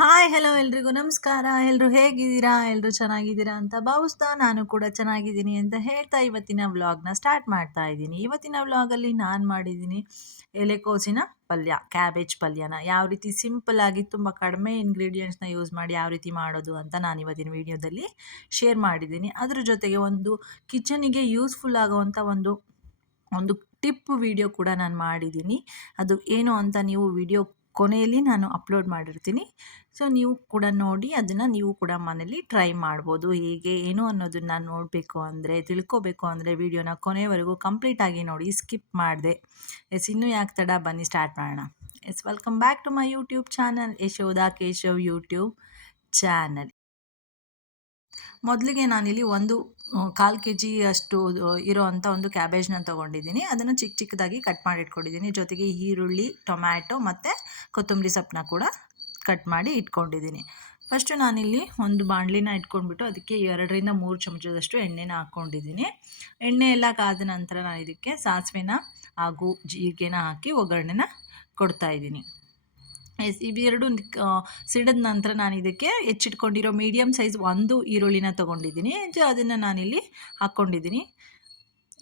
Hi hello ಎಲ್ರಿಗೂ ನಮಸ್ಕಾರ. ಎಲ್ಲರೂ ಹೇಗಿದ್ದೀರಾ? ಎಲ್ಲರೂ ಚೆನ್ನಾಗಿದ್ದೀರಾ ಅಂತ ಭಾವಿಸ್ತಾ ನಾನು ಕೂಡ ಚೆನ್ನಾಗಿದ್ದೀನಿ ಅಂತ ಹೇಳ್ತಾ ಇವತ್ತಿನ ವ್ಲಾಗ್ನ ಸ್ಟಾರ್ಟ್ ಮಾಡ್ತಾ ಇದ್ದೀನಿ. ಇವತ್ತಿನ ವ್ಲಾಗಲ್ಲಿ ನಾನು ಮಾಡಿದ್ದೀನಿ ಎಲೆಕೋಸಿನ ಪಲ್ಯ, ಕ್ಯಾಬೇಜ್ ಪಲ್ಯನ ಯಾವ ರೀತಿ ಸಿಂಪಲ್ ಆಗಿ ತುಂಬ ಕಡಿಮೆ ಇಂಗ್ರೀಡಿಯೆಂಟ್ಸ್ನ ಯೂಸ್ ಮಾಡಿ ಯಾವ ರೀತಿ ಮಾಡೋದು ಅಂತ ನಾನು ಇವತ್ತಿನ ವಿಡಿಯೋದಲ್ಲಿ ಶೇರ್ ಮಾಡಿದ್ದೀನಿ. ಅದ್ರ ಜೊತೆಗೆ ಒಂದು ಕಿಚನಿಗೆ ಯೂಸ್ಫುಲ್ ಆಗುವಂಥ ಒಂದು ಒಂದು ಟಿಪ್ ವಿಡಿಯೋ ಕೂಡ ನಾನು ಮಾಡಿದ್ದೀನಿ. ಅದು ಏನು ಅಂತ ನೀವು ವಿಡಿಯೋ ಕೊನೆಯಲ್ಲಿ ನಾನು ಅಪ್ಲೋಡ್ ಮಾಡಿರ್ತೀನಿ. ಸೊ ನೀವು ಕೂಡ ನೋಡಿ ಅದನ್ನು ನೀವು ಕೂಡ ಮನೇಲಿ ಟ್ರೈ ಮಾಡ್ಬೋದು. ಹೇಗೆ ಏನು ಅನ್ನೋದನ್ನು ನೋಡಬೇಕು ಅಂದರೆ, ತಿಳ್ಕೊಬೇಕು ಅಂದರೆ ವಿಡಿಯೋನ ಕೊನೆವರೆಗೂ ಕಂಪ್ಲೀಟಾಗಿ ನೋಡಿ, ಸ್ಕಿಪ್ ಮಾಡಿದೆ. ಇನ್ನೂ ಯಾಕೆ ತಡ, ಬನ್ನಿ ಸ್ಟಾರ್ಟ್ ಮಾಡೋಣ. Welcome back to my YouTube channel, Yashodha Keshav YouTube channel. ಮೊದಲಿಗೆ ನಾನಿಲ್ಲಿ ಒಂದು 1/4 kg ಅಷ್ಟು ಇರೋವಂಥ ಒಂದು ಕ್ಯಾಬೇಜ್ನ ತೊಗೊಂಡಿದ್ದೀನಿ. ಅದನ್ನು ಚಿಕ್ಕ ಚಿಕ್ಕದಾಗಿ ಕಟ್ ಮಾಡಿ ಇಟ್ಕೊಂಡಿದ್ದೀನಿ. ಜೊತೆಗೆ ಈರುಳ್ಳಿ, ಟೊಮ್ಯಾಟೊ ಮತ್ತು ಕೊತ್ತಂಬರಿ ಸೊಪ್ಪನ್ನ ಕೂಡ ಕಟ್ ಮಾಡಿ ಇಟ್ಕೊಂಡಿದ್ದೀನಿ. ಫಸ್ಟು ನಾನಿಲ್ಲಿ ಒಂದು ಬಾಣಲಿನ ಇಟ್ಕೊಂಡ್ಬಿಟ್ಟು ಅದಕ್ಕೆ 2ರಿಂದ 3 ಚಮಚದಷ್ಟು ಎಣ್ಣೆನ ಹಾಕ್ಕೊಂಡಿದ್ದೀನಿ. ಎಣ್ಣೆ ಎಲ್ಲ ಕಾದ ನಂತರ ನಾನು ಇದಕ್ಕೆ ಸಾಸಿವೆನ ಹಾಗೂ ಜೀರಿಗೆನ ಹಾಕಿ ಒಗ್ಗರಣೆನ ಕೊಡ್ತಾಯಿದ್ದೀನಿ. ಇವೆರಡು ಸಿಡಿದ ನಂತರ ನಾನು ಇದಕ್ಕೆ ಹೆಚ್ಚಿಟ್ಕೊಂಡಿರೋ ಮೀಡಿಯಮ್ ಸೈಜ್ ಒಂದು ಈರುಳ್ಳಿನ ತೊಗೊಂಡಿದ್ದೀನಿ. ಅದನ್ನು ನಾನಿಲ್ಲಿ ಹಾಕ್ಕೊಂಡಿದ್ದೀನಿ.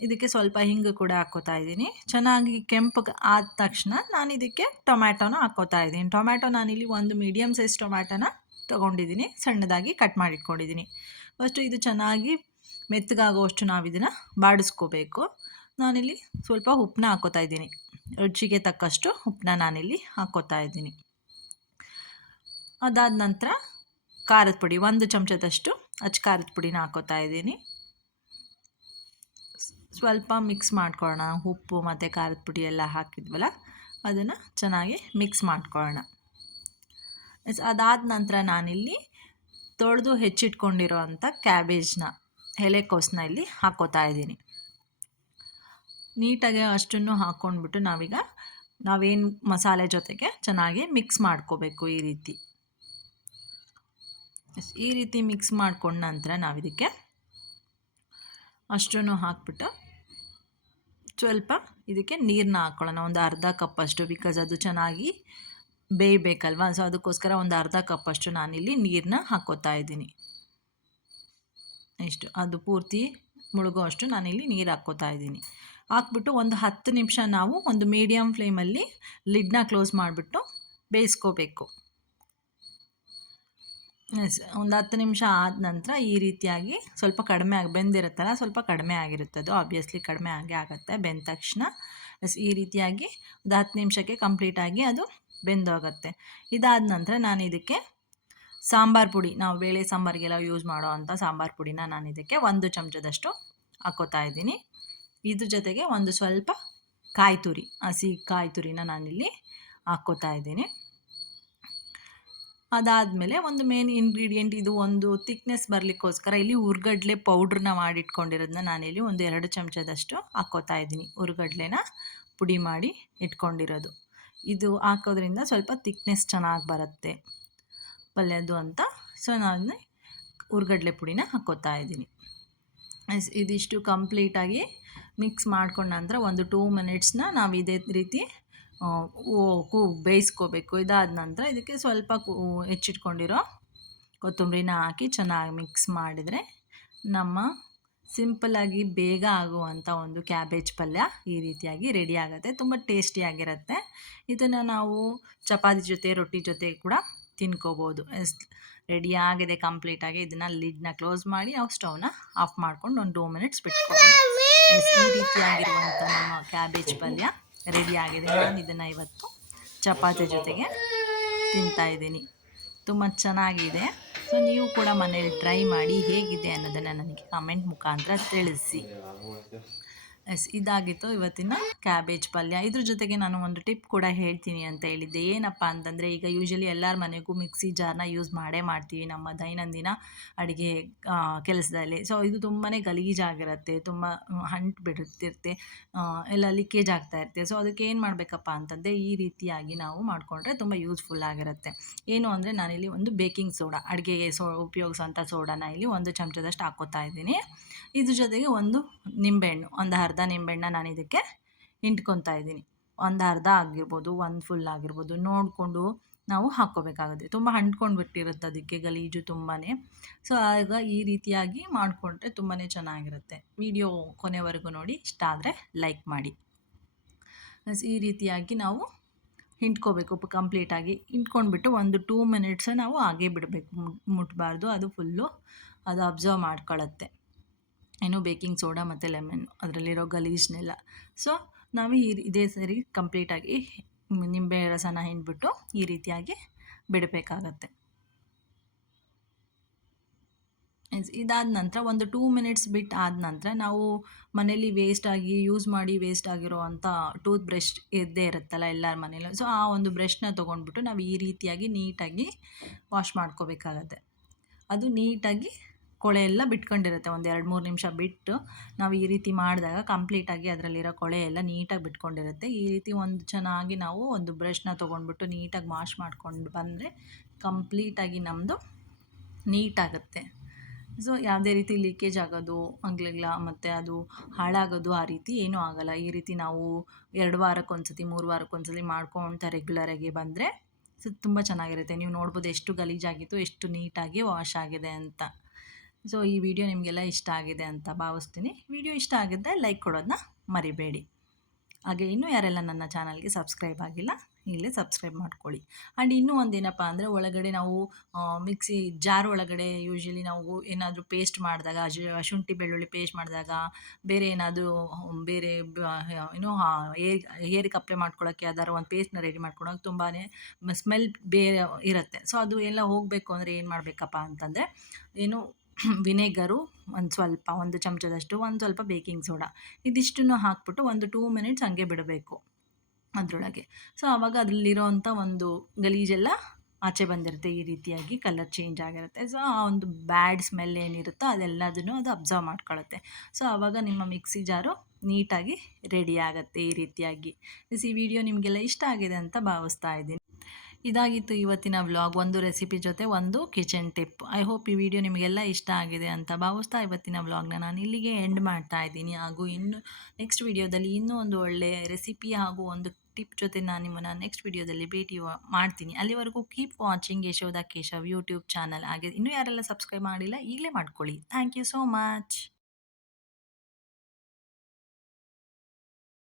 ಇದಕ್ಕೆ ಸ್ವಲ್ಪ ಹಿಂಗೆ ಕೂಡ ಹಾಕ್ಕೋತಾ ಇದ್ದೀನಿ. ಚೆನ್ನಾಗಿ ಕೆಂಪಗೆ ಆದ ತಕ್ಷಣ ನಾನು ಇದಕ್ಕೆ ಟೊಮ್ಯಾಟೋನ ಹಾಕ್ಕೋತಾ ಇದ್ದೀನಿ. ಟೊಮ್ಯಾಟೊ ನಾನಿಲ್ಲಿ ಒಂದು ಮೀಡಿಯಮ್ ಸೈಜ್ ಟೊಮ್ಯಾಟೋನ ತೊಗೊಂಡಿದ್ದೀನಿ, ಸಣ್ಣದಾಗಿ ಕಟ್ ಮಾಡಿ ಇಟ್ಕೊಂಡಿದ್ದೀನಿ. ಫಸ್ಟು ಇದು ಚೆನ್ನಾಗಿ ಮೆತ್ತಗಾಗುವಷ್ಟು ನಾವು ಇದನ್ನು ಬಾಡಿಸ್ಕೋಬೇಕು. ನಾನಿಲ್ಲಿ ಸ್ವಲ್ಪ ಉಪ್ಪನ್ನ ಹಾಕ್ಕೋತಾ ಇದ್ದೀನಿ. ರುಚಿಗೆ ತಕ್ಕಷ್ಟು ಉಪ್ಪನ್ನ ನಾನಿಲ್ಲಿ ಹಾಕ್ಕೋತಾ ಇದ್ದೀನಿ. ಅದಾದ ನಂತರ ಖಾರದ ಪುಡಿ 1 ಚಮಚದಷ್ಟು ಖಾರದ ಪುಡಿನ ಹಾಕ್ಕೋತಾ ಇದ್ದೀನಿ. ಸ್ವಲ್ಪ ಮಿಕ್ಸ್ ಮಾಡ್ಕೊಳ್ಳೋಣ. ಉಪ್ಪು ಮತ್ತು ಖಾರದ ಪುಡಿ ಎಲ್ಲ ಹಾಕಿದ್ವಲ್ಲ, ಅದನ್ನು ಚೆನ್ನಾಗಿ ಮಿಕ್ಸ್ ಮಾಡ್ಕೊಳ್ಳೋಣ. ಅದಾದ ನಂತರ ನಾನಿಲ್ಲಿ ತೊಳೆದು ಹೆಚ್ಚಿಟ್ಕೊಂಡಿರೋ ಅಂಥ ಕ್ಯಾಬೇಜ್ನ, ಎಲೆಕೋಸನ್ನ ಇಲ್ಲಿ ಹಾಕ್ಕೋತಾ ಇದ್ದೀನಿ. ನೀಟಾಗಿ ಅಷ್ಟನ್ನು ಹಾಕ್ಕೊಂಡ್ಬಿಟ್ಟು ನಾವೇನು ಮಸಾಲೆ ಜೊತೆಗೆ ಚೆನ್ನಾಗಿ ಮಿಕ್ಸ್ ಮಾಡ್ಕೋಬೇಕು. ಈ ರೀತಿ ಮಿಕ್ಸ್ ಮಾಡ್ಕೊಂಡ ನಂತರ ನಾವಿದಕ್ಕೆ ಅಷ್ಟನ್ನು ಹಾಕ್ಬಿಟ್ಟು ಸ್ವಲ್ಪ ಇದಕ್ಕೆ ನೀರನ್ನ ಹಾಕ್ಕೊಳ್ಳೋಣ. ಒಂದು ಅರ್ಧ ಕಪ್ಪಷ್ಟು, ಬಿಕಾಸ್ ಅದು ಚೆನ್ನಾಗಿ ಬೇಯಬೇಕಲ್ವ. ಸೊ ಅದಕ್ಕೋಸ್ಕರ ಒಂದು ಅರ್ಧ ಕಪ್ಪಷ್ಟು ನಾನಿಲ್ಲಿ ನೀರನ್ನ ಹಾಕ್ಕೋತಾ ಇದ್ದೀನಿ. ಇಷ್ಟು ಅದು ಪೂರ್ತಿ ಮುಳುಗೋ ಅಷ್ಟು ನಾನಿಲ್ಲಿ ನೀರು ಹಾಕ್ಕೋತಾ ಇದ್ದೀನಿ. ಹಾಕ್ಬಿಟ್ಟು ಒಂದು 10 ನಿಮಿಷ ನಾವು ಒಂದು ಮೀಡಿಯಮ್ ಫ್ಲೇಮಲ್ಲಿ ಲಿಡ್ನ ಕ್ಲೋಸ್ ಮಾಡಿಬಿಟ್ಟು ಬೇಯಿಸ್ಕೋಬೇಕು. ಒಂದು 10 ನಿಮಿಷ ಆದ ನಂತರ ಈ ರೀತಿಯಾಗಿ ಸ್ವಲ್ಪ ಕಡಿಮೆ ಬೆಂದಿರುತ್ತಲ್ಲ, ಸ್ವಲ್ಪ ಕಡಿಮೆ ಆಗಿರುತ್ತೆ. ಅದು ಆಬ್ವಿಯಸ್ಲಿ ಕಡಿಮೆ ಆಗುತ್ತೆ ಬೆಂದ ತಕ್ಷಣ. ಈ ರೀತಿಯಾಗಿ ಒಂದು 10 ನಿಮಿಷಕ್ಕೆ ಕಂಪ್ಲೀಟಾಗಿ ಅದು ಬೆಂದೋಗುತ್ತೆ. ಇದಾದ ನಂತರ ನಾನು ಇದಕ್ಕೆ ಸಾಂಬಾರು ಪುಡಿ, ನಾವು ಬೇಳೆ ಸಾಂಬಾರಿಗೆಲ್ಲ ಯೂಸ್ ಮಾಡೋ ಅಂಥ ಸಾಂಬಾರು ಪುಡಿನ ನಾನು ಇದಕ್ಕೆ 1 ಚಮಚದಷ್ಟು ಹಾಕ್ಕೋತಾ ಇದ್ದೀನಿ. ಇದ್ರ ಜೊತೆಗೆ ಒಂದು ಸ್ವಲ್ಪ ಕಾಯಿ ತುರಿ, ಹಸಿ ಕಾಯಿ ತುರಿನ ನಾನಿಲ್ಲಿ ಹಾಕ್ಕೋತಾ ಇದ್ದೀನಿ. ಅದಾದಮೇಲೆ ಒಂದು ಮೇನ್ ಇಂಗ್ರೀಡಿಯೆಂಟ್, ಇದು ಒಂದು ಥಿಕ್ನೆಸ್ ಬರಲಿಕ್ಕೋಸ್ಕರ ಇಲ್ಲಿ ಹುರ್ಗಡ್ಲೆ ಪೌಡ್ರನ್ನ ಮಾಡಿಟ್ಕೊಂಡಿರೋದನ್ನ ನಾನಿಲ್ಲಿ ಒಂದು 2 ಚಮಚದಷ್ಟು ಹಾಕ್ಕೋತಾ ಇದ್ದೀನಿ. ಹುರ್ಗಡ್ಲೆನ ಪುಡಿ ಮಾಡಿ ಇಟ್ಕೊಂಡಿರೋದು. ಇದು ಹಾಕೋದ್ರಿಂದ ಸ್ವಲ್ಪ ಥಿಕ್ನೆಸ್ ಚೆನ್ನಾಗಿ ಬರುತ್ತೆ ಪಲ್ಯದ್ದು ಅಂತ. ಸೊ ನಾನು ಹುರ್ಗಡ್ಲೆ ಪುಡಿನ ಹಾಕ್ಕೋತಾ ಇದ್ದೀನಿ. ಇದಿಷ್ಟು ಕಂಪ್ಲೀಟಾಗಿ ಮಿಕ್ಸ್ ಮಾಡ್ಕೊಂಡ ನಂತರ ಒಂದು 2 ಮಿನಿಟ್ಸ್ನ ನಾವು ಇದೇ ರೀತಿ ಬೇಯಿಸ್ಕೋಬೇಕು. ಇದಾದ ನಂತರ ಇದಕ್ಕೆ ಸ್ವಲ್ಪ ಹೆಚ್ಚಿಟ್ಕೊಂಡಿರೋ ಕೊತ್ತಂಬರಿನ ಹಾಕಿ ಚೆನ್ನಾಗಿ ಮಿಕ್ಸ್ ಮಾಡಿದರೆ ನಮ್ಮ ಸಿಂಪಲ್ಲಾಗಿ ಬೇಗ ಆಗುವಂಥ ಒಂದು ಕ್ಯಾಬೇಜ್ ಪಲ್ಯ ಈ ರೀತಿಯಾಗಿ ರೆಡಿ ಆಗುತ್ತೆ. ತುಂಬ ಟೇಸ್ಟಿಯಾಗಿರುತ್ತೆ. ಇದನ್ನು ನಾವು ಚಪಾತಿ ಜೊತೆ, ರೊಟ್ಟಿ ಜೊತೆ ಕೂಡ ತಿನ್ಕೋಬೋದು. ರೆಡಿಯಾಗಿದೆ ಕಂಪ್ಲೀಟಾಗಿ. ಇದನ್ನು ಲಿಡ್ನ ಕ್ಲೋಸ್ ಮಾಡಿ ನಾವು ಸ್ಟವ್ನ ಆಫ್ ಮಾಡ್ಕೊಂಡು ಒಂದು 2 ಮಿನಿಟ್ಸ್ ಬಿಟ್ಕೊಳ್ಳೋಣ. ಈ ರೀತಿಯಾಗಿರುವಂಥ ನಮ್ಮ ಕ್ಯಾಬೇಜ್ ಪಲ್ಯ ರೆಡಿಯಾಗಿದೆ. ನಾನು ಇದನ್ನು ಇವತ್ತು ಚಪಾತಿ ಜೊತೆಗೆ ತಿಂತಾಯಿದ್ದೀನಿ. ತುಂಬ ಚೆನ್ನಾಗಿದೆ. ಸೊ ನೀವು ಕೂಡ ಮನೇಲಿ ಟ್ರೈ ಮಾಡಿ, ಹೇಗಿದೆ ಅನ್ನೋದನ್ನು ನನಗೆ ಕಮೆಂಟ್ ಮುಖಾಂತರ ತಿಳಿಸಿ. ಇದಾಗಿತ್ತು ಇವತ್ತಿನ ಕ್ಯಾಬೇಜ್ ಪಲ್ಯ. ಇದ್ರ ಜೊತೆಗೆ ನಾನು ಒಂದು ಟಿಪ್ ಕೂಡ ಹೇಳ್ತೀನಿ ಅಂತ ಹೇಳಿದ್ದೆ. ಏನಪ್ಪ ಅಂತಂದರೆ, ಈಗ ಯೂಶ್ವಲಿ ಎಲ್ಲರ ಮನೆಗೂ ಮಿಕ್ಸಿ ಜಾರ್ನ ಯೂಸ್ ಮಾಡ್ತೀವಿ ನಮ್ಮ ದೈನಂದಿನ ಅಡುಗೆ ಕೆಲಸದಲ್ಲಿ. ಸೊ ಇದು ತುಂಬಾ ಗಲೀಜಾಗಿರುತ್ತೆ, ತುಂಬ ಅಂಟು ಬಿಡುತ್ತಿರುತ್ತೆ, ಎಲ್ಲ ಲೀಕೇಜ್ ಆಗ್ತಾಯಿರುತ್ತೆ. ಸೊ ಅದಕ್ಕೆ ಏನು ಮಾಡಬೇಕಪ್ಪ ಅಂತಂದರೆ, ಈ ರೀತಿಯಾಗಿ ನಾವು ಮಾಡಿಕೊಂಡ್ರೆ ತುಂಬ ಯೂಸ್ಫುಲ್ ಆಗಿರುತ್ತೆ. ಏನು ಅಂದರೆ, ನಾನಿಲ್ಲಿ ಒಂದು ಬೇಕಿಂಗ್ ಸೋಡಾ, ಅಡುಗೆಗೆ ಉಪಯೋಗಿಸೋಂಥ ಸೋಡಾನ ಇಲ್ಲಿ 1 ಚಮಚದಷ್ಟು ಹಾಕ್ಕೋತಾ ಇದ್ದೀನಿ. ಇದ್ರ ಜೊತೆಗೆ ಒಂದು ನಿಂಬೆಹಣ್ಣು, ಒಂದು ಅರ್ಧ ನಿಂಬೆಹಣ್ಣನ್ನ ನಾನು ಇದಕ್ಕೆ ಹಿಂಡ್ಕೊತಾ ಇದ್ದೀನಿ. ಒಂದು ಅರ್ಧ ಆಗಿರ್ಬೋದು, ಒಂದು ಫುಲ್ ಆಗಿರ್ಬೋದು, ನೋಡಿಕೊಂಡು ನಾವು ಹಾಕ್ಕೋಬೇಕಾಗುತ್ತೆ. ತುಂಬ ಅಂಟ್ಕೊಂಡು ಬಿಟ್ಟಿರುತ್ತೆ ಅದಕ್ಕೆ ಗಲೀಜು ತುಂಬಾ. ಸೊ ಆಗ ಈ ರೀತಿಯಾಗಿ ಮಾಡಿಕೊಂಡ್ರೆ ತುಂಬಾ ಚೆನ್ನಾಗಿರುತ್ತೆ. ವಿಡಿಯೋ ಕೊನೆವರೆಗೂ ನೋಡಿ, ಇಷ್ಟ ಆದರೆ ಲೈಕ್ ಮಾಡಿ. ಈ ರೀತಿಯಾಗಿ ನಾವು ಹಿಂಡ್ಕೋಬೇಕು ಕಂಪ್ಲೀಟಾಗಿ. ಹಿಂಡ್ಕೊಂಡ್ಬಿಟ್ಟು ಒಂದು 2 ಮಿನಿಟ್ಸ್ ನಾವು ಹಾಗೇ ಬಿಡಬೇಕು, ಮುಟ್ಬಾರ್ದು. ಅದು ಫುಲ್ಲು ಅದು ಅಬ್ಸರ್ವ್ ಮಾಡ್ಕೊಳ್ಳುತ್ತೆ ಏನು ಬೇಕಿಂಗ್ ಸೋಡಾ ಮತ್ತು ಲೆಮನ್ ಅದರಲ್ಲಿರೋ ಗಲೀಜನ್ನೆಲ್ಲ. ಸೊ ನಾವು ಇದೇ ಸರಿ ಕಂಪ್ಲೀಟಾಗಿ ನಿಂಬೆ ರಸನ ಹಿಂಡ್ಬಿಟ್ಟು ಈ ರೀತಿಯಾಗಿ ಬಿಡಬೇಕಾಗತ್ತೆ. ಇದಾದ ನಂತರ ಒಂದು 2 ಮಿನಿಟ್ಸ್ ಬಿಟ್ಟು ಆದ ನಂತರ ನಾವು ಮನೇಲಿ ವೇಸ್ಟಾಗಿ ಯೂಸ್ ಮಾಡಿ ವೇಸ್ಟ್ ಆಗಿರೋ ಅಂಥ ಟೂತ್ ಬ್ರಷ್ ಇದ್ದೇ ಇರುತ್ತಲ್ಲ ಎಲ್ಲರ ಮನೇಲೂ. ಸೊ ಆ ಒಂದು ಬ್ರಷ್ನ ತೊಗೊಂಡ್ಬಿಟ್ಟು ನಾವು ಈ ರೀತಿಯಾಗಿ ನೀಟಾಗಿ ವಾಶ್ ಮಾಡ್ಕೋಬೇಕಾಗತ್ತೆ. ಅದು ನೀಟಾಗಿ ಕೊಳೆ ಎಲ್ಲ ಬಿಟ್ಕೊಂಡಿರುತ್ತೆ. ಒಂದು 2-3 ನಿಮಿಷ ಬಿಟ್ಟು ನಾವು ಈ ರೀತಿ ಮಾಡಿದಾಗ ಕಂಪ್ಲೀಟಾಗಿ ಅದರಲ್ಲಿರೋ ಕೊಳೆ ಎಲ್ಲ ನೀಟಾಗಿ ಬಿಟ್ಕೊಂಡಿರುತ್ತೆ. ಈ ರೀತಿ ಒಂದು ಚೆನ್ನಾಗಿ ನಾವು ಒಂದು ಬ್ರಷ್ನ ತೊಗೊಂಡ್ಬಿಟ್ಟು ನೀಟಾಗಿ ವಾಶ್ ಮಾಡ್ಕೊಂಡು ಬಂದರೆ ಕಂಪ್ಲೀಟಾಗಿ ನಮ್ಮದು ನೀಟಾಗುತ್ತೆ. ಸೊ ಯಾವುದೇ ರೀತಿ ಲೀಕೇಜ್ ಆಗೋದು ಆಗಲಿಲ್ಲ ಮತ್ತು ಅದು ಹಾಳಾಗೋದು ಆ ರೀತಿ ಏನೂ ಆಗೋಲ್ಲ. ಈ ರೀತಿ ನಾವು 2 ವಾರಕ್ಕೊಂದ್ಸತಿ 3 ವಾರಕ್ಕೊಂದ್ಸಲಿ ಮಾಡ್ಕೊಳ್ತಾ ರೆಗ್ಯುಲರಾಗಿ ಬಂದರೆ ಸೊ ತುಂಬ ಚೆನ್ನಾಗಿರುತ್ತೆ. ನೀವು ನೋಡ್ಬೋದು ಎಷ್ಟು ಗಲೀಜಾಗಿತ್ತು, ಎಷ್ಟು ನೀಟಾಗಿ ವಾಶ್ ಆಗಿದೆ ಅಂತ. ಸೊ ಈ ವಿಡಿಯೋ ನಿಮಗೆಲ್ಲ ಇಷ್ಟ ಆಗಿದೆ ಅಂತ ಭಾವಿಸ್ತೀನಿ. ವಿಡಿಯೋ ಇಷ್ಟ ಆಗಿದ್ದರೆ ಲೈಕ್ ಕೊಡೋದನ್ನ ಮರಿಬೇಡಿ. ಹಾಗೆ ಇನ್ನೂ ಯಾರೆಲ್ಲ ನನ್ನ ಚಾನಲ್ಗೆ ಸಬ್ಸ್ಕ್ರೈಬ್ ಆಗಿಲ್ಲ, ಈಗಲೇ ಸಬ್ಸ್ಕ್ರೈಬ್ ಮಾಡ್ಕೊಳ್ಳಿ. ಆ್ಯಂಡ್ ಇನ್ನೂ ಒಂದೇನಪ್ಪ ಅಂದರೆ ಒಳಗಡೆ ನಾವು ಮಿಕ್ಸಿ ಜಾರ್ ಒಳಗಡೆ ಯೂಶ್ವಲಿ ನಾವು ಏನಾದರೂ ಪೇಸ್ಟ್ ಮಾಡಿದಾಗ ಶುಂಠಿ ಬೆಳ್ಳುಳ್ಳಿ ಪೇಸ್ಟ್ ಮಾಡಿದಾಗ ಬೇರೆ ಏನಾದರೂ ಬೇರೆ ಏನೋ ಹೇರಿಗೆ ಅಪ್ಲೈ ಮಾಡ್ಕೊಳ್ಳೋಕ್ಕೆ ಯಾವ್ದಾದ್ರು ಒಂದು ಪೇಸ್ಟ್ನ ರೆಡಿ ಮಾಡ್ಕೊಳಕ್ಕೆ ತುಂಬಾ ಸ್ಮೆಲ್ ಬೇರೆ ಇರುತ್ತೆ. ಸೊ ಅದು ಎಲ್ಲ ಹೋಗಬೇಕು ಅಂದರೆ ಏನು ಮಾಡಬೇಕಪ್ಪ ಅಂತಂದರೆ ಏನು ವಿನೆಗರು ಒಂದು ಚಮಚದಷ್ಟು, ಒಂದು ಸ್ವಲ್ಪ ಬೇಕಿಂಗ್ ಸೋಡಾ ಇದಿಷ್ಟನ್ನು ಹಾಕ್ಬಿಟ್ಟು ಒಂದು 2 ಮಿನಿಟ್ಸ್ ಹಂಗೆ ಬಿಡಬೇಕು ಅದರೊಳಗೆ. ಸೊ ಆವಾಗ ಅದರಲ್ಲಿರೋವಂಥ ಒಂದು ಗಲೀಜೆಲ್ಲ ಆಚೆ ಬಂದಿರುತ್ತೆ. ಈ ರೀತಿಯಾಗಿ ಕಲರ್ ಚೇಂಜ್ ಆಗಿರುತ್ತೆ. ಸೊ ಆ ಒಂದು ಬ್ಯಾಡ್ ಸ್ಮೆಲ್ ಏನಿರುತ್ತೋ ಅದೆಲ್ಲದನ್ನು ಅದು ಅಬ್ಸರ್ವ್ ಮಾಡ್ಕೊಳ್ಳುತ್ತೆ. ಸೊ ಆವಾಗ ನಿಮ್ಮ ಮಿಕ್ಸಿ ಜಾರು ನೀಟಾಗಿ ರೆಡಿ ಆಗುತ್ತೆ ಈ ರೀತಿಯಾಗಿ. ಈ ವಿಡಿಯೋ ನಿಮಗೆಲ್ಲ ಇಷ್ಟ ಆಗಿದೆ ಅಂತ ಭಾವಿಸ್ತಾ ಇದ್ದೀನಿ. ಇದಾಗಿತ್ತು ಇವತ್ತಿನ ವ್ಲಾಗ್. ಒಂದು ರೆಸಿಪಿ ಜೊತೆ ಒಂದು ಕಿಚನ್ ಟಿಪ್. ಐ ಹೋಪ್ ಈ ವಿಡಿಯೋ ನಿಮಗೆಲ್ಲ ಇಷ್ಟ ಆಗಿದೆ ಅಂತ ಭಾವಿಸ್ತಾ ಇವತ್ತಿನ ವ್ಲಾಗ್ನ ನಾನು ಇಲ್ಲಿಗೆ ಎಂಡ್ ಮಾಡ್ತಾ ಇದ್ದೀನಿ. ಹಾಗೂ ಇನ್ನು ನೆಕ್ಸ್ಟ್ ವಿಡಿಯೋದಲ್ಲಿ ಇನ್ನೂ ಒಂದು ಒಳ್ಳೆಯ ರೆಸಿಪಿ ಹಾಗೂ ಒಂದು ಟಿಪ್ ಜೊತೆ ನಾನು ನಿಮ್ಮನ್ನು ನೆಕ್ಸ್ಟ್ ವಿಡಿಯೋದಲ್ಲಿ ಭೇಟಿ ಮಾಡ್ತೀನಿ. ಅಲ್ಲಿವರೆಗೂ keep watching Yashodha Keshav YouTube channel. ಹಾಗೆ ಇನ್ನೂ ಯಾರೆಲ್ಲ ಸಬ್ಸ್ಕ್ರೈಬ್ ಮಾಡಿಲ್ಲ ಈಗಲೇ ಮಾಡ್ಕೊಳ್ಳಿ. Thank you so much.